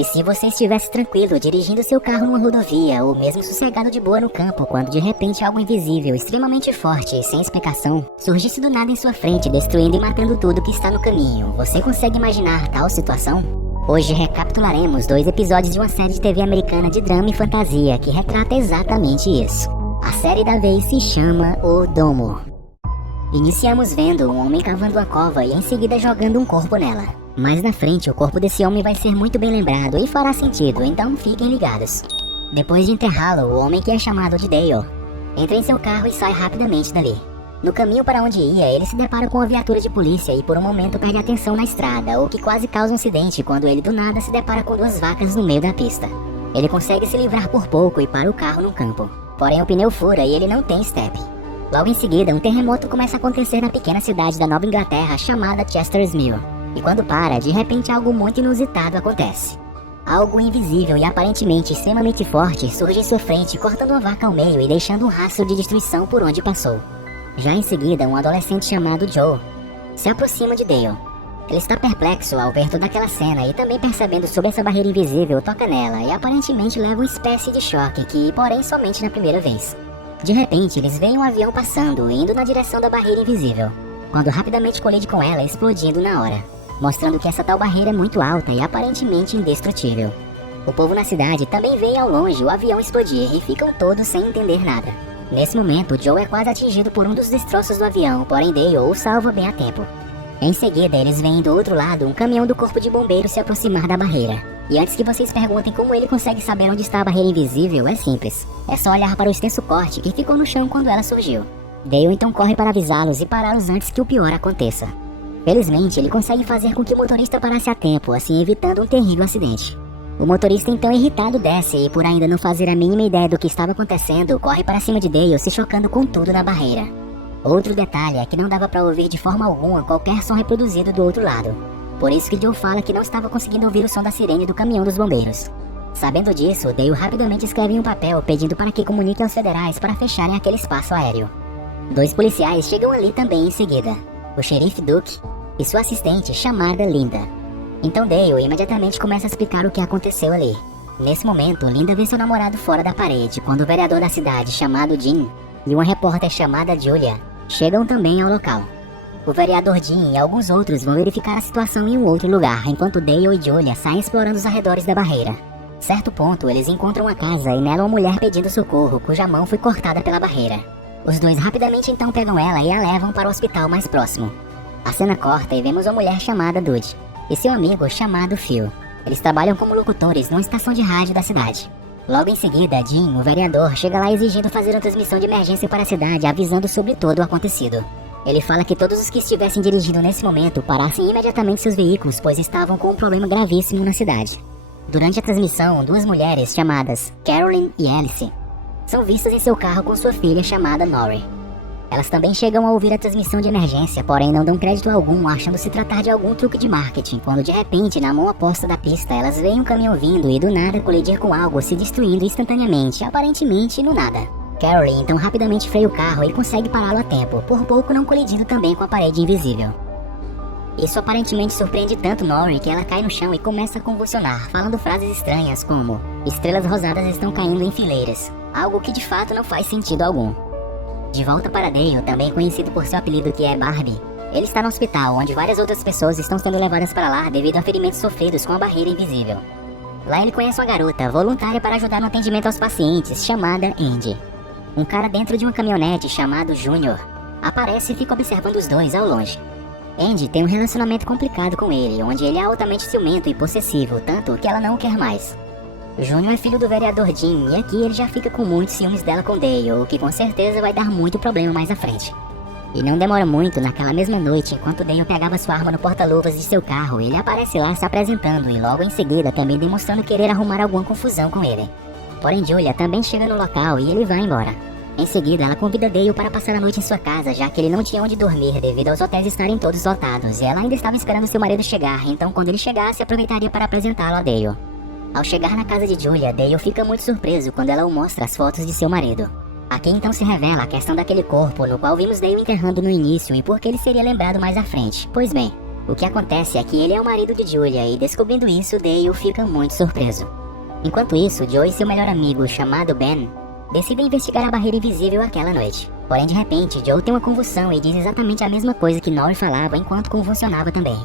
E se você estivesse tranquilo dirigindo seu carro numa rodovia ou mesmo sossegado de boa no campo, quando de repente algo invisível, extremamente forte e sem explicação, surgisse do nada em sua frente, destruindo e matando tudo que está no caminho, você consegue imaginar tal situação? Hoje recapitularemos 2 episódios de uma série de TV americana de drama e fantasia que retrata exatamente isso. A série da vez se chama O Domo. Iniciamos vendo um homem cavando uma cova e em seguida jogando um corpo nela. Mais na frente, o corpo desse homem vai ser muito bem lembrado e fará sentido, então fiquem ligados. Depois de enterrá-lo, o homem que é chamado de Dale entra em seu carro e sai rapidamente dali. No caminho para onde ia, ele se depara com uma viatura de polícia e por um momento perde a atenção na estrada, o que quase causa um acidente quando ele do nada se depara com 2 vacas no meio da pista. Ele consegue se livrar por pouco e para o carro no campo, porém o pneu fura e ele não tem step. Logo em seguida, um terremoto começa a acontecer na pequena cidade da Nova Inglaterra chamada Chester's Mill. E quando para, de repente algo muito inusitado acontece. Algo invisível e aparentemente extremamente forte surge em sua frente, cortando a vaca ao meio e deixando um rastro de destruição por onde passou. Já em seguida, um adolescente chamado Joe se aproxima de Dale. Ele está perplexo ao ver toda aquela cena e também percebendo sobre essa barreira invisível, toca nela e aparentemente leva uma espécie de choque que, porém, somente na primeira vez. De repente, eles veem um avião passando, indo na direção da barreira invisível, quando rapidamente colide com ela, explodindo na hora, mostrando que essa tal barreira é muito alta e aparentemente indestrutível. O povo na cidade também vê ao longe o avião explodir e ficam todos sem entender nada. Nesse momento, Joe é quase atingido por um dos destroços do avião, porém Dale o salva bem a tempo. Em seguida, eles veem do outro lado um caminhão do corpo de bombeiros se aproximar da barreira. E antes que vocês perguntem como ele consegue saber onde está a barreira invisível, é simples. É só olhar para o extenso corte que ficou no chão quando ela surgiu. Dale então corre para avisá-los e pará-los antes que o pior aconteça. Felizmente, ele consegue fazer com que o motorista parasse a tempo, assim evitando um terrível acidente. O motorista então irritado desce e por ainda não fazer a mínima ideia do que estava acontecendo, corre para cima de Dale se chocando com tudo na barreira. Outro detalhe é que não dava para ouvir de forma alguma qualquer som reproduzido do outro lado. Por isso que Joe fala que não estava conseguindo ouvir o som da sirene do caminhão dos bombeiros. Sabendo disso, Dale rapidamente escreve em um papel pedindo para que comuniquem aos federais para fecharem aquele espaço aéreo. 2 policiais chegam ali também em seguida, o xerife Duke e sua assistente chamada Linda. Então Dale imediatamente começa a explicar o que aconteceu ali. Nesse momento, Linda vê seu namorado fora da parede quando o vereador da cidade chamado Jim e uma repórter chamada Julia chegam também ao local. O vereador Jim e alguns outros vão verificar a situação em um outro lugar, enquanto Dale e Julia saem explorando os arredores da barreira. Certo ponto, eles encontram uma casa e nela uma mulher pedindo socorro, cuja mão foi cortada pela barreira. Os 2 rapidamente então pegam ela e a levam para o hospital mais próximo. A cena corta e vemos uma mulher chamada Dude e seu amigo chamado Phil. Eles trabalham como locutores numa estação de rádio da cidade. Logo em seguida, Jim, o vereador, chega lá exigindo fazer uma transmissão de emergência para a cidade, avisando sobre todo o acontecido. Ele fala que todos os que estivessem dirigindo nesse momento parassem imediatamente seus veículos, pois estavam com um problema gravíssimo na cidade. Durante a transmissão, 2 mulheres chamadas Carolyn e Alice são vistas em seu carro com sua filha chamada Nori. Elas também chegam a ouvir a transmissão de emergência, porém não dão crédito algum, achando se tratar de algum truque de marketing, quando de repente, na mão oposta da pista, elas veem um caminhão vindo e do nada colidir com algo, se destruindo instantaneamente, aparentemente no nada. Carolyn então rapidamente freia o carro e consegue pará-lo a tempo, por pouco não colidindo também com a parede invisível. Isso aparentemente surpreende tanto Nori que ela cai no chão e começa a convulsionar, falando frases estranhas como "estrelas rosadas estão caindo em fileiras", algo que de fato não faz sentido algum. De volta para Dale, também conhecido por seu apelido que é Barbie, ele está no hospital, onde várias outras pessoas estão sendo levadas para lá devido a ferimentos sofridos com a barreira invisível. Lá ele conhece uma garota voluntária para ajudar no atendimento aos pacientes, chamada Andy. Um cara dentro de uma caminhonete chamado Junior aparece e fica observando os 2 ao longe. Andy tem um relacionamento complicado com ele, onde ele é altamente ciumento e possessivo, tanto que ela não o quer mais. Junior é filho do vereador Jim e aqui ele já fica com muitos ciúmes dela com Dale, o que com certeza vai dar muito problema mais à frente. E não demora muito, naquela mesma noite, enquanto Dale pegava sua arma no porta-luvas de seu carro, ele aparece lá se apresentando e logo em seguida também demonstrando querer arrumar alguma confusão com ele. Porém Julia também chega no local e ele vai embora. Em seguida, ela convida Dale para passar a noite em sua casa, já que ele não tinha onde dormir devido aos hotéis estarem todos lotados, e ela ainda estava esperando seu marido chegar, então quando ele chegasse, aproveitaria para apresentá-lo a Dale. Ao chegar na casa de Julia, Dale fica muito surpreso quando ela o mostra as fotos de seu marido. Aqui então se revela a questão daquele corpo, no qual vimos Dale enterrando no início e por que ele seria lembrado mais à frente. Pois bem, O que acontece é que ele é o marido de Julia e descobrindo isso, Dale fica muito surpreso. Enquanto isso, Joe e seu melhor amigo, chamado Ben, decidem investigar a barreira invisível aquela noite. Porém, de repente, Joe tem uma convulsão e diz exatamente a mesma coisa que Nori falava enquanto convulsionava também.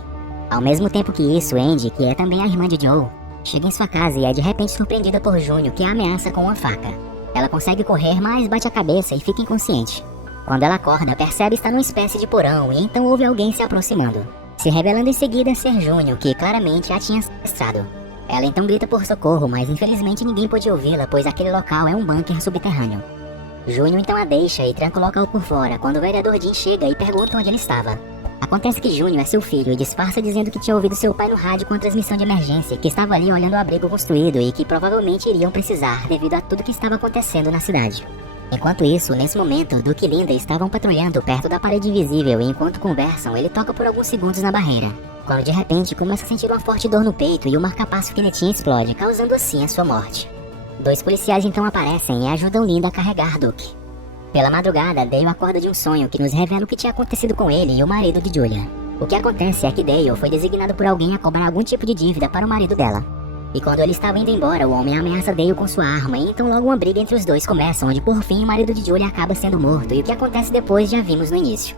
Ao mesmo tempo que isso, Andy, que é também a irmã de Joe, chega em sua casa e é de repente surpreendida por Júnior, que a ameaça com uma faca. Ela consegue correr, mas bate a cabeça e fica inconsciente. Quando ela acorda, percebe estar numa espécie de porão e então ouve alguém se aproximando, se revelando em seguida ser Júnior, que claramente a tinha sequestrado. Ela então grita por socorro, mas infelizmente ninguém pôde ouvi-la, pois aquele local é um bunker subterrâneo. Júnior então a deixa e tranca o local por fora, quando o vereador Jim chega e pergunta onde ele estava. Acontece que Júnior é seu filho e disfarça dizendo que tinha ouvido seu pai no rádio com a transmissão de emergência, que estava ali olhando o abrigo construído e que provavelmente iriam precisar devido a tudo que estava acontecendo na cidade. Enquanto isso, nesse momento, Duke e Linda estavam patrulhando perto da parede invisível e enquanto conversam, ele toca por alguns segundos na barreira, quando de repente começa a sentir uma forte dor no peito e o marca-passo que ele tinha explode, causando assim a sua morte. 2 policiais então aparecem e ajudam Linda a carregar Duke. Pela madrugada, Dale acorda de um sonho que nos revela o que tinha acontecido com ele e o marido de Julia. O que acontece é que Dale foi designado por alguém a cobrar algum tipo de dívida para o marido dela. E quando ele estava indo embora, o homem ameaça Dale com sua arma e então logo uma briga entre os dois começa, onde por fim o marido de Julia acaba sendo morto e o que acontece depois já vimos no início.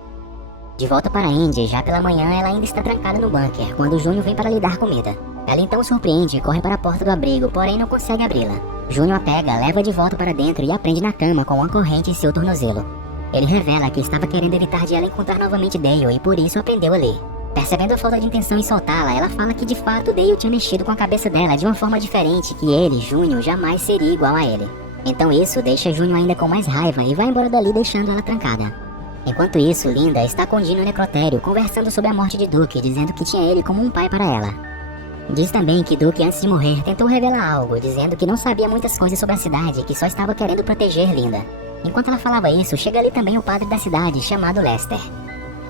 De volta para Andy, já pela manhã ela ainda está trancada no bunker, quando Júnior vem para lhe dar comida. Ela então surpreende e corre para a porta do abrigo, porém não consegue abri-la. Júnior a pega, leva de volta para dentro e a prende na cama com uma corrente em seu tornozelo. Ele revela que estava querendo evitar de ela encontrar novamente Dale e por isso a prendeu ali. Percebendo a falta de intenção em soltá-la, ela fala que de fato Dale tinha mexido com a cabeça dela de uma forma diferente, que ele, Júnior, jamais seria igual a ele. Então isso deixa Júnior ainda com mais raiva e vai embora dali deixando ela trancada. Enquanto isso, Linda está com Jim no necrotério, conversando sobre a morte de Duke, dizendo que tinha ele como um pai para ela. Diz também que Duke, antes de morrer, tentou revelar algo, dizendo que não sabia muitas coisas sobre a cidade e que só estava querendo proteger Linda. Enquanto ela falava isso, chega ali também o padre da cidade, chamado Lester,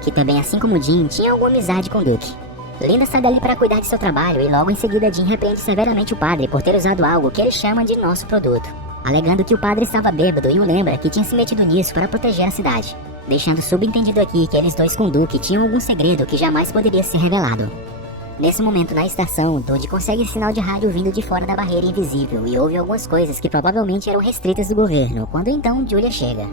que também, assim como Jim, tinha alguma amizade com Duke. Linda sai dali para cuidar de seu trabalho e logo em seguida Jim repreende severamente o padre por ter usado algo que ele chama de nosso produto, alegando que o padre estava bêbado e o lembra que tinha se metido nisso para proteger a cidade, deixando subentendido aqui que eles dois com Duke tinham algum segredo que jamais poderia ser revelado. Nesse momento, na estação, Dodge consegue sinal de rádio vindo de fora da barreira invisível e ouve algumas coisas que provavelmente eram restritas do governo, quando então Julia chega.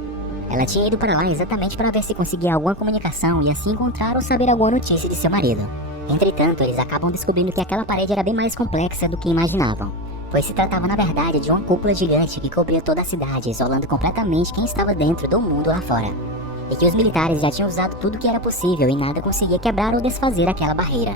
Ela tinha ido para lá exatamente para ver se conseguia alguma comunicação e assim encontrar ou saber alguma notícia de seu marido. Entretanto, eles acabam descobrindo que aquela parede era bem mais complexa do que imaginavam, pois se tratava na verdade de uma cúpula gigante que cobria toda a cidade, isolando completamente quem estava dentro do mundo lá fora. E que os militares já tinham usado tudo que era possível e nada conseguia quebrar ou desfazer aquela barreira.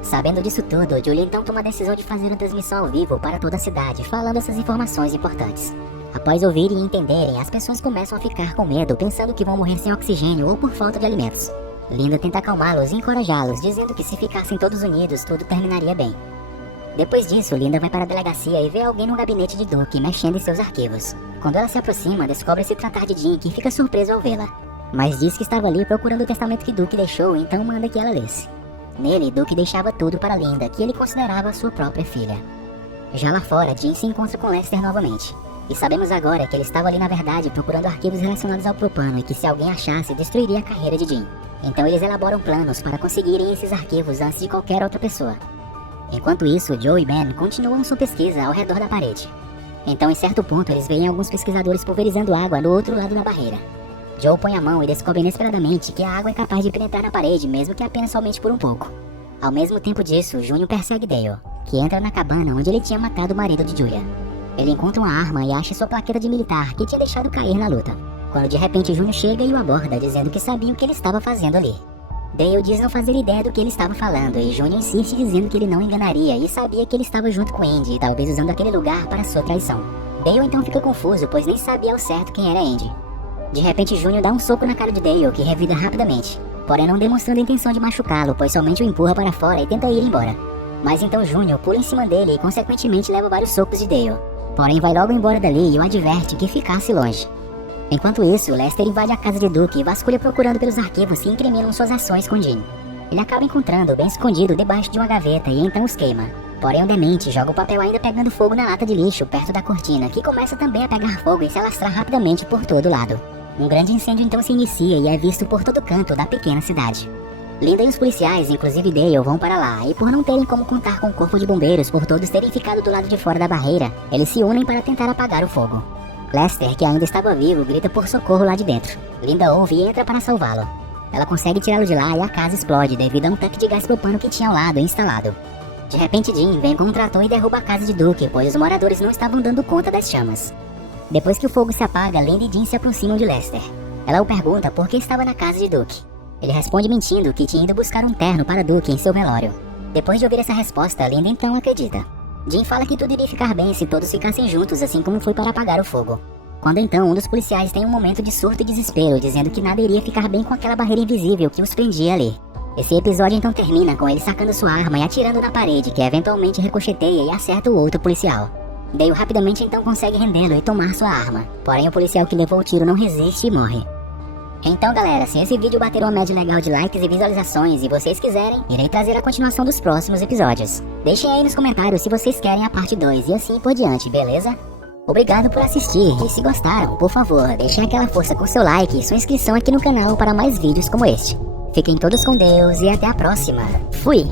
Sabendo disso tudo, Julia então toma a decisão de fazer uma transmissão ao vivo para toda a cidade, falando essas informações importantes. Após ouvirem e entenderem, as pessoas começam a ficar com medo, pensando que vão morrer sem oxigênio ou por falta de alimentos. Linda tenta acalmá-los e encorajá-los, dizendo que se ficassem todos unidos, tudo terminaria bem. Depois disso, Linda vai para a delegacia e vê alguém no gabinete de Duke mexendo em seus arquivos. Quando ela se aproxima, descobre se tratar de Jim, que fica surpreso ao vê-la, mas diz que estava ali procurando o testamento que Duke deixou, então manda que ela lesse. Nele, Duke deixava tudo para Linda, que ele considerava sua própria filha. Já lá fora, Jim se encontra com Lester novamente. E sabemos agora que ele estava ali na verdade procurando arquivos relacionados ao Propano e que se alguém achasse, destruiria a carreira de Jim. Então eles elaboram planos para conseguirem esses arquivos antes de qualquer outra pessoa. Enquanto isso, Joe e Ben continuam sua pesquisa ao redor da parede. Então em certo ponto eles veem alguns pesquisadores pulverizando água no outro lado da barreira. Joe põe a mão e descobre inesperadamente que a água é capaz de penetrar na parede, mesmo que apenas somente por um pouco. Ao mesmo tempo disso, Júnior persegue Dale, que entra na cabana onde ele tinha matado o marido de Julia. Ele encontra uma arma e acha sua plaqueta de militar, que tinha deixado cair na luta, quando de repente Júnior chega e o aborda, dizendo que sabia o que ele estava fazendo ali. Dale diz não fazer ideia do que ele estava falando, e Júnior insiste dizendo que ele não enganaria e sabia que ele estava junto com Andy, talvez usando aquele lugar para sua traição. Dale então fica confuso, pois nem sabia ao certo quem era Andy. De repente, Júnior dá um soco na cara de Dale, que revida rapidamente, porém não demonstrando a intenção de machucá-lo, pois somente o empurra para fora e tenta ir embora. Mas então Júnior pula em cima dele e consequentemente leva vários socos de Dale, porém vai logo embora dali e o adverte que ficasse longe. Enquanto isso, Lester invade a casa de Duke e vasculha procurando pelos arquivos que incriminam suas ações com Jim. Ele acaba encontrando bem escondido debaixo de uma gaveta e então os queima. Porém o demente joga o papel ainda pegando fogo na lata de lixo perto da cortina, que começa também a pegar fogo e se alastrar rapidamente por todo lado. Um grande incêndio então se inicia e é visto por todo canto da pequena cidade. Linda e os policiais, inclusive Dale, vão para lá, e por não terem como contar com o corpo de bombeiros por todos terem ficado do lado de fora da barreira, eles se unem para tentar apagar o fogo. Lester, que ainda estava vivo, grita por socorro lá de dentro. Linda ouve e entra para salvá-lo. Ela consegue tirá-lo de lá e a casa explode devido a um tanque de gás propano que tinha ao lado instalado. De repente, Jim vem com um trator e derruba a casa de Duke, pois os moradores não estavam dando conta das chamas. Depois que o fogo se apaga, Linda e Jim se aproximam de Lester. Ela o pergunta por que estava na casa de Duke. Ele responde mentindo que tinha ido buscar um terno para Duke em seu velório. Depois de ouvir essa resposta, Linda então acredita. Jim fala que tudo iria ficar bem se todos ficassem juntos, assim como foi para apagar o fogo. Quando então um dos policiais tem um momento de surto e desespero, dizendo que nada iria ficar bem com aquela barreira invisível que os prendia ali. Esse episódio então termina com ele sacando sua arma e atirando na parede, que eventualmente ricocheteia e acerta o outro policial. Dale rapidamente então consegue rendê-lo e tomar sua arma, porém o policial que levou o tiro não resiste e morre. Então galera, se esse vídeo bater uma média legal de likes e visualizações e vocês quiserem, irei trazer a continuação dos próximos episódios. Deixem aí nos comentários se vocês querem a parte 2 e assim por diante, beleza? Obrigado por assistir e se gostaram, por favor, deixem aquela força com seu like e sua inscrição aqui no canal para mais vídeos como este. Fiquem todos com Deus e até a próxima. Fui!